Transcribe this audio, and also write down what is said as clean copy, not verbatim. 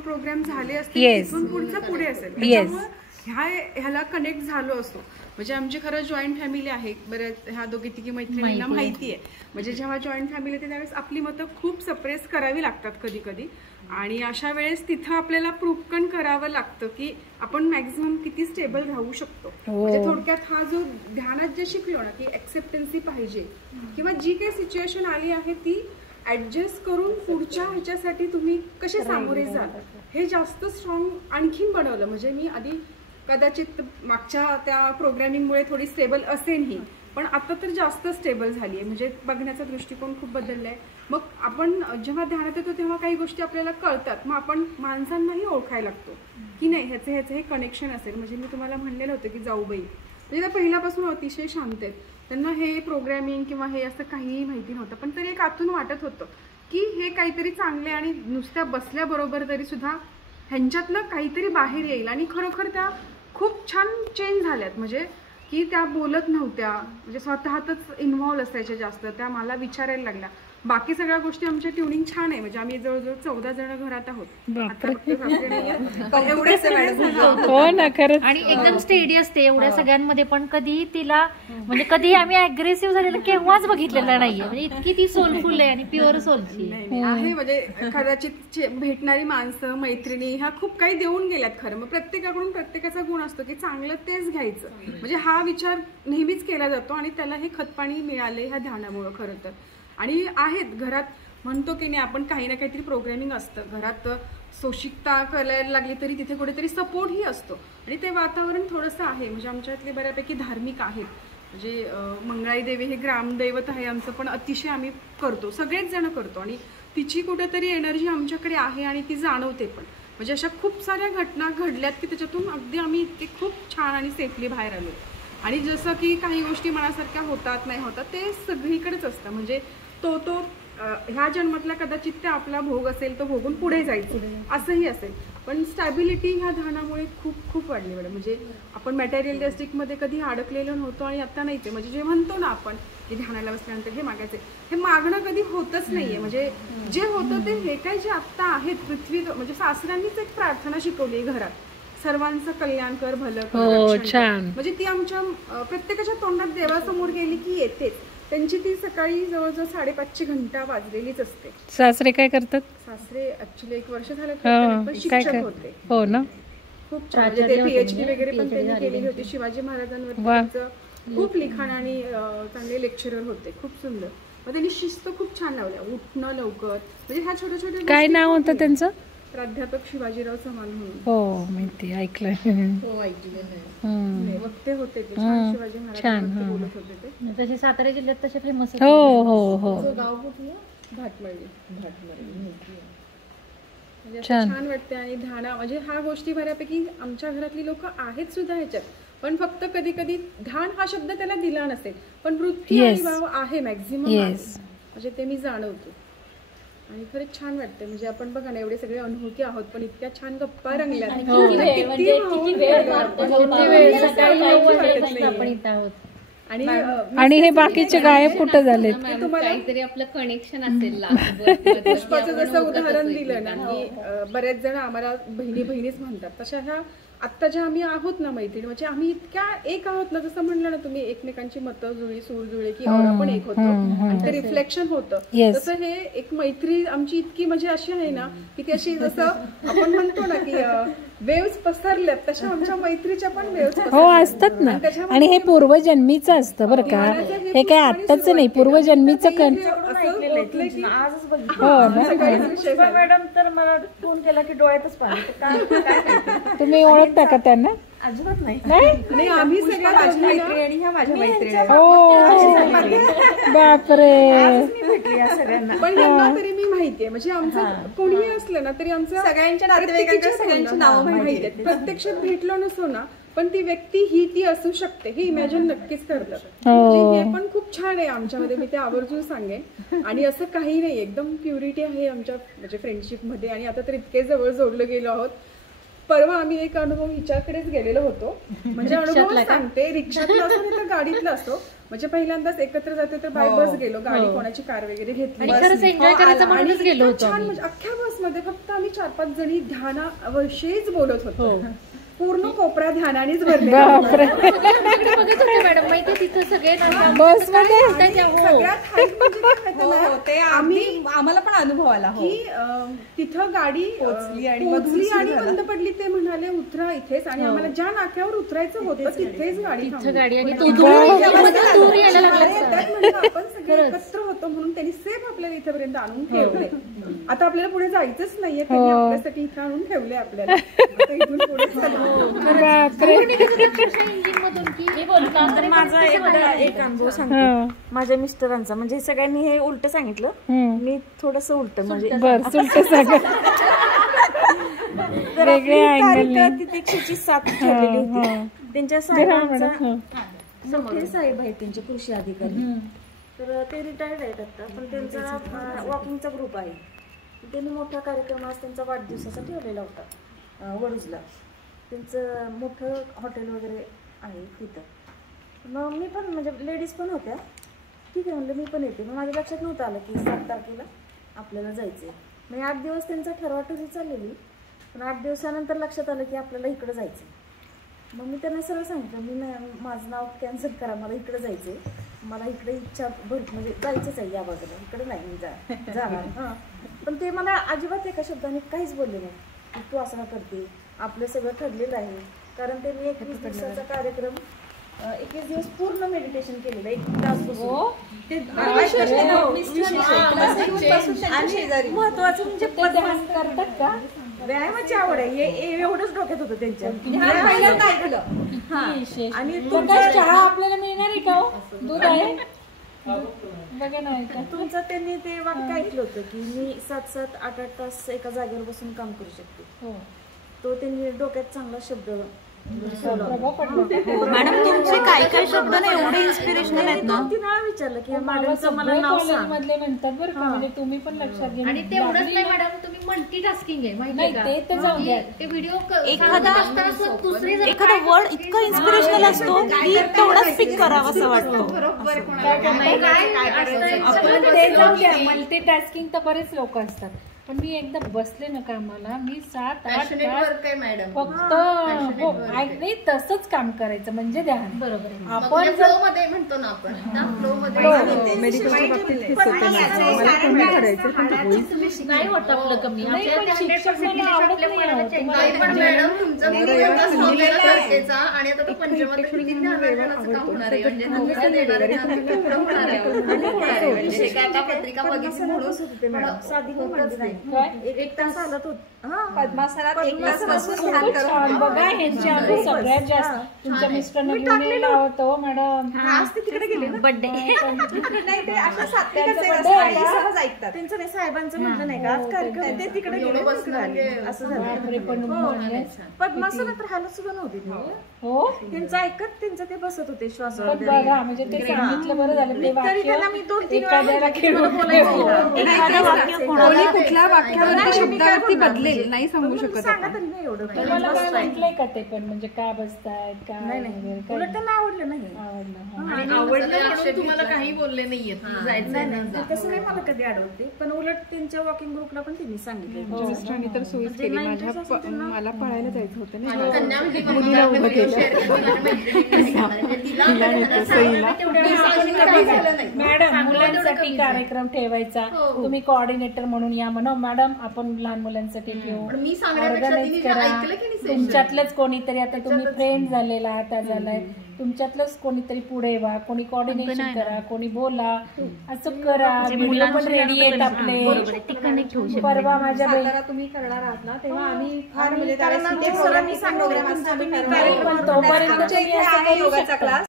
Programme झाले असतील तिथून पुढचं पुढे असेल, त्याच्यामुळे ह्याला कनेक्ट झालो असतो. म्हणजे आमची खरं जॉईंट फॅमिली आहे, बऱ्याच ह्या दोघी तिघी मैत्रिणींना माहिती आहे. म्हणजे जेव्हा जॉईंट फॅमिली येते त्यावेळेस आपली मतं खूप सप्रेस करावी लागतात कधी कधी, आणि अशा वेळेस तिथं आपल्याला प्रूफ पण करावं लागतं की आपण मॅक्झिमम किती स्टेबल राहू शकतो. म्हणजे थोडक्यात हा जो ध्यानात जे शिकलो ना की ऍक्सेप्टन्सी पाहिजे, किंवा जी काही सिच्युएशन आली आहे ती ऍडजस्ट करून पुढच्या ह्याच्यासाठी तुम्ही कसे सामोरे जाल हे जास्त स्ट्रॉंग आणखीन बनवलं. म्हणजे मी आधी कदाचित मागच्या त्या प्रोग्रामिंगमुळे थोडी स्टेबल असेल ही, पण आता तर जास्त स्टेबल झाली आहे. म्हणजे बघण्याचा दृष्टिकोन खूप बदललाय. मग आपण जेव्हा ध्यानात येतो तेव्हा काही गोष्टी आपल्याला कळतात, मग आपण माणसांनाही ओळखायला लागतो की नाही ह्याचं हे कनेक्शन असेल. म्हणजे मी तुम्हाला म्हणलेलं होतं की जाऊबाई म्हणजे त्या पहिल्यापासून अतिशय शांत आहेत, त्यांना हे प्रोग्रॅमिंग किंवा हे असं काहीही माहिती नव्हतं, पण तरी एक आतून वाटत होतं की हे काहीतरी चांगले, आणि नुसत्या बसल्याबरोबर तरी सुद्धा ह्यांच्यातलं काहीतरी बाहेर येईल. आणि खरोखर त्या खूप छान चेंज झाल्यात. म्हणजे की त्या बोलत नव्हत्या, म्हणजे स्वतःतच इन्व्हॉल्व असायच्या जास्त, त्या मला विचारायला लागल्या. बाकी सगळ्या गोष्टी आमच्या ट्युनिंग छान आहे. म्हणजे आम्ही जवळजवळ 14 जण घरात आहोत. आणि एकदम स्टेडी असते एवढ्या सगळ्यांमध्ये, पण कधी तिला म्हणजे कधी आम्ही अग्रेसिव्ह झालेलं केव्हाच बघितलेलं नाहीये. म्हणजे इतकी ती सोलफुल आहे आणि प्युअर सोलची आहे. म्हणजे कदाचित भेटणारी माणसं मैत्रिणी ह्या खूप काही देऊन गेल्यात खरं. मग प्रत्येकाकडून प्रत्येकाचा गुण असतो की चांगलं तेच घ्यायचं. म्हणजे हा विचार नेहमीच केला जातो, आणि त्याला हे खतपाणी मिळाले ह्या ध्यानामुळं खरं तर. आणि आहेत घरात म्हणतो की नाही आपण काही ना काहीतरी प्रोग्रॅमिंग असतं घरात, सोशिकता करायला लागली तरी तिथे कुठेतरी सपोर्टही असतो, आणि ते वातावरण थोडंसं आहे. म्हणजे आमच्यातले बऱ्यापैकी धार्मिक आहेत. म्हणजे मंगळाई देवी हे ग्रामदैवत आहे आमचं, पण अतिशय आम्ही करतो, सगळेच जण करतो, आणि तिची कुठेतरी एनर्जी आमच्याकडे आहे आणि ती जाणवते पण. म्हणजे अशा खूप साऱ्या घटना घडल्यात की त्याच्यातून अगदी आम्ही इतके खूप छान आणि सेफली बाहेर आलो. आणि जसं की काही गोष्टी मनासारख्या होतात नाही होतात ते सगळीकडेच असतं. म्हणजे तो ह्या जन्मातला कदाचित ते आपला भोग असेल तो भोगून पुढे जायचं असंही असेल, पण स्टॅबिलिटी ह्या ध्यानामुळे खूप खूप वाढली मॅडम. म्हणजे आपण मटेरियलिस्टिकमध्ये कधी अडकलेलो नव्हतो आणि आता नाही ते. म्हणजे जे म्हणतो ना आपण की ध्यानाला बसल्यानंतर हे मागायचं, हे मागणं कधी होतच नाहीये. म्हणजे जे होतं ते हे काय जे आत्ता आहेत पृथ्वी, म्हणजे सासऱ्यांनीच एक प्रार्थना शिकवली घरात, सर्वांचं कल्याण कर भलं कर. म्हणजे ती आमच्या प्रत्येकाच्या तोंडात देवासमोर गेली की येतेच. त्यांची ती सकाळी जवळजवळ 5:30ची घंटा वाजलेलीच असते. सासरे काय करतात? सासरे ऍक्च्युली 1 वर्ष झालं शिक्षक होते. हो ना, खूप छान. म्हणजे ते PhD वगैरे पण त्यांनी केलेली होती. शिवाजी महाराजांवर खूप लिखाण आणि चांगले लेक्चरर होते, खूप सुंदर. मग त्यांनी शिस्त खूप छान लावल्या, उठणं लवकर. म्हणजे ह्या छोट्या छोट्या. काय नाव होतं त्यांचं? प्राध्यापक शिवाजीराव चव्हाण म्हणून. हो माहिती, ऐकलंय. हो ऐकलेलं. वक्ते होते ते, शिवाजी महाराज बोलत होते ते. तसे सातारा जिल्ह्यात तसे फेमस. हो हो हो. गाव कुठलं? भाटमळी. म्हणजे छान वाटते. आणि ध्याना म्हणजे ह्या गोष्टी बऱ्यापैकी आमच्या घरातली लोक आहेत सुद्धा ह्याच्यात, पण फक्त कधी कधी ध्यान हा शब्द त्याला दिला नसेल, पण वृत्ती आणि भाव आहे मॅक्झिमम. म्हणजे ते मी जाणवतो आणि खरंच छान वाटतं. म्हणजे आपण बघा ना एवढे सगळे अनुभवी आहोत, पण इतक्या छान गप्पा रंगल्या. आणि हे बाकीचे गायब कुठं झाले? काहीतरी आपलं कनेक्शन असेल. पुष्पाचं जसं उदाहरण दिलं ना की बरेच जण आम्हाला बहिणीच म्हणतात, तशा ह्या आत्ता ज्या आम्ही आहोत ना मैत्रिणी, म्हणजे आम्ही इतक्या एक आहोत ना, जसं म्हणलं ना तुम्ही एकमेकांची मतं जुळी सूर जुळे की आपण एक होतो आणि ते रिफ्लेक्शन होतं, तसं हे एक मैत्री आमची इतकी म्हणजे अशी आहे ना की ती अशी जसं आपण म्हणतो ना की वेव्स पसरल्यात, तशा आमच्या मैत्रीच्या पण वेव्स हो असतात ना. आणि हे पूर्वजन्मीचं असतं बरं का, हे काय आत्ताच नाही, पूर्वजन्मीचं मॅडम. तर मला फोन केला की डोळ्यातच पाणी. तुम्ही ओळखता का त्यांना? अजिबात नाही. नाही आम्ही सगळ्या माझी मैत्रिणी आणि ह्या माझ्या मैत्रिणी. हो बापरे. पण यांना तरी मी माहितीये, म्हणजे आमचं कोणीही असलं ना तरी आमचं सगळ्यांच्या नातेवाईकांच्या सगळ्यांची नावं माहिती आहेत. प्रत्यक्षात भेटलो नसो ना, पण ती व्यक्ती ही ती असू शकते हे इमॅजिन नक्कीच करतात. म्हणजे हे पण खूप छान आहे आमच्यामध्ये, मी ते आवर्जून सांगेन. आणि असं काही नाही, एकदम प्युरिटी आहे आमच्या म्हणजे फ्रेंडशिप मध्ये. आणि आता तर इतके जवळ जोडलं गेलो आहोत. परवा आम्ही एक अनुभव हिच्याकडेच गेलेलो होतो, म्हणजे अनुभव सांगते, रिक्षातला असो नाही तर गाडीतला असो, म्हणजे पहिल्यांदाच एकत्र जाते तर बाय बस गेलो, गाडी कोणाची कार वगैरे घेतली आणि खरंच एन्जॉय करायचं म्हणूनच गेलो होतो छान. म्हणजे अख्ख्या बसमध्ये फक्त आम्ही 4-5 जणी ध्यानाविषयीच बोलत होतो. पूर्ण कोपरा ध्यानानेच भरलेला होता. बघत होते मॅडम माहिती तिथं सगळे बस मध्ये सगळ्यात हाईट म्हणजे काय माहिती ना, ते आम्हाला पण अनुभव आला की तिथं गाडी पोहोचली आणि बंद पडली. ते म्हणाले उतरा इथेच, आणि आम्हाला ज्या नाक्यावर उतरायचं होतं तिथेच गाडी गाडी आणि आपण सगळे एकत्र होतो म्हणून त्यांनी सेफ आपल्याला इथेपर्यंत आणून ठेवले. आता आपल्याला पुढे जायचंच नाहीये, त्यांनी आपल्यासाठी इथं आणून ठेवले आपल्याला. इथून पुढे माझा एक अनुभव सांगते माझ्या मिस्टरांचा. म्हणजे सगळ्यांनी हे उलट सांगितलं, मी थोडस उलट म्हणजे तिथे 107 ठेवलेली होती. त्यांच्या साहेबांचा मोठे साहेब आहेत त्यांचे कृषी अधिकारी, तर ते रिटायर्ड आहेत आता, पण त्यांचा वॉकिंगचा ग्रुप आहे. त्यांनी मोठा कार्यक्रम आज त्यांचा वाढदिवसाचा ठेवलेला होता वडूजला. त्यांचं मोठं हॉटेल वगैरे आहे तिथं. मग मी पण म्हणजे लेडीज पण होत्या, ठीक आहे म्हणलं मी पण येते. मग माझ्या लक्षात नव्हतं आलं की 7 तारखेला आपल्याला जायचं आहे. मग 8 दिवस त्यांचा ठरवाटोरी चाललेली, पण 8 दिवसानंतर लक्षात आलं की आपल्याला इकडं जायचं आहे. मग मी त्यांना सरळ सांगितलं, मी नाही, माझं नाव कॅन्सल करा, मला इकडं जायचं आहे, मला इकडे इच्छा म्हणजे जायचंच आहे या बाजूला, इकडे नाही मी जाणार. हां, पण ते मला अजिबात एका शब्दाने काहीच बोलले नाही की तू असं करते, आपलं सगळं ठरलेलं आहे. कारण त्यांनी 21 दिवसाचा कार्यक्रम 21 दिवस पूर्ण मेडिटेशन केलेलं, 1 तास बसून. महत्वाचं म्हणजे करतात का व्यायामाची आवड आहे, एवढंच डोक्यात होतं त्यांच्या. आणि चहा आपल्याला मिळणार आहे का, दूध आहे बघा ना. तुमचं त्यांनी ते वाक्य ऐकलं होतं की मी 7-7, 8-8 तास एका जागेवर बसून काम करू शकते. तो त्यांनी डोक्यात चांगला शब्द मॅडम तुमचे काय शब्द ना एवढे इन्स्पिरेशनल आहेत ना. विचारलं की मॅडमचं मला नाव सांग. मधले म्हणतात बरं का, म्हणजे तुम्ही पण लक्षात घ्या. आणि तेवढंच नाही मॅडम, तुम्ही मल्टी टास्किंग आहे माहिती का. ते तर जाऊ द्या, ते व्हिडिओ एखादा वर्ड इतका इन्स्पिरेशनल असतो की तेवढाच पिक करावा असं वाटतं. मल्टी टास्किंग तर बरेच लोक असतात, पण मी एकदा बसले ना कामाला, मी 7-8 तास फक्त नाही तसंच काम करायचं म्हणजे ध्यान. बरोबर आपण म्हणतो ना आपण मेडिकलच्या बाबतीत हेच होतं ना, मला कमी करायचं पण होईल नाही होत आपलं कमी. आणि आता तो पंचमात्र किती काम होणार आहे म्हणजे आता पत्रिका बघितली म्हणून साधी नाही, 1 तास आला तो पद्मासनात 1 तास बसून ध्यान करून बघा. ह्यांची आम्ही सगळ्यात जास्त तुमच्या मिस्टरने घेऊन यायला होतो मॅडम. आज ते तिकडे गेले ना बर्थडे नाही, ते अशा सहज ऐकतात. त्यांचं नाही साहेबांचं म्हटलं नाही का आज कार्यक्रम, ते तिकडे गेले असं झालं. पद्मासनात राहायला सुद्धा नव्हती हो, त्यांचं ऐकत त्यांचं ते बसत होते श्वासावर. बघा म्हणजे ते सांगितलं बरं झालं ते वाक्य मी 2-3 एखाद्याला कोणी कुठल्या वाक्यावरती शब्दावरती बदलेल नाही सांगू शकत. सांगा तरी नाही एवढं. तुम्हाला काय म्हटलंय का ते पण, म्हणजे का बसतायत काय नाही, उलट त्यांना आवडलं नाही. आवडलं म्हणून तुम्हाला काही बोलले नाहीये जायचं तसं नाही मला कधी अडवते, पण उलट त्यांच्या वॉकिंग ग्रुपला पण त्यांनी सांगितलं. मिस्टरांनी तर सोयीच केली. मला पळायला जायचं होतं ना, कन्यावती मुलीला उभं केलं. मॅडम मुलांसाठी कार्यक्रम ठेवायचा, तुम्ही कोऑर्डिनेटर म्हणून या म्हणा, मॅडम आपण लहान मुलांसाठी ठेवू, मी सांगण्यापेक्षा तिने जे ऐकलं की नाही तुमच्यातलंच कोणीतरी, आता तुम्ही फ्रेंड झालेला आता झालाय, तुमच्यातलंच कोणीतरी पुढे व्हा, कोणी कोऑर्डिनेशन करा, कोणी बोला, असं करा. व्हिडिओ पण रेडी आहेत आपले. परवा माझ्या तुम्ही करणार आहात ना, तेव्हा आम्ही फार म्हणजे तोपर्यंत योगाचा क्लास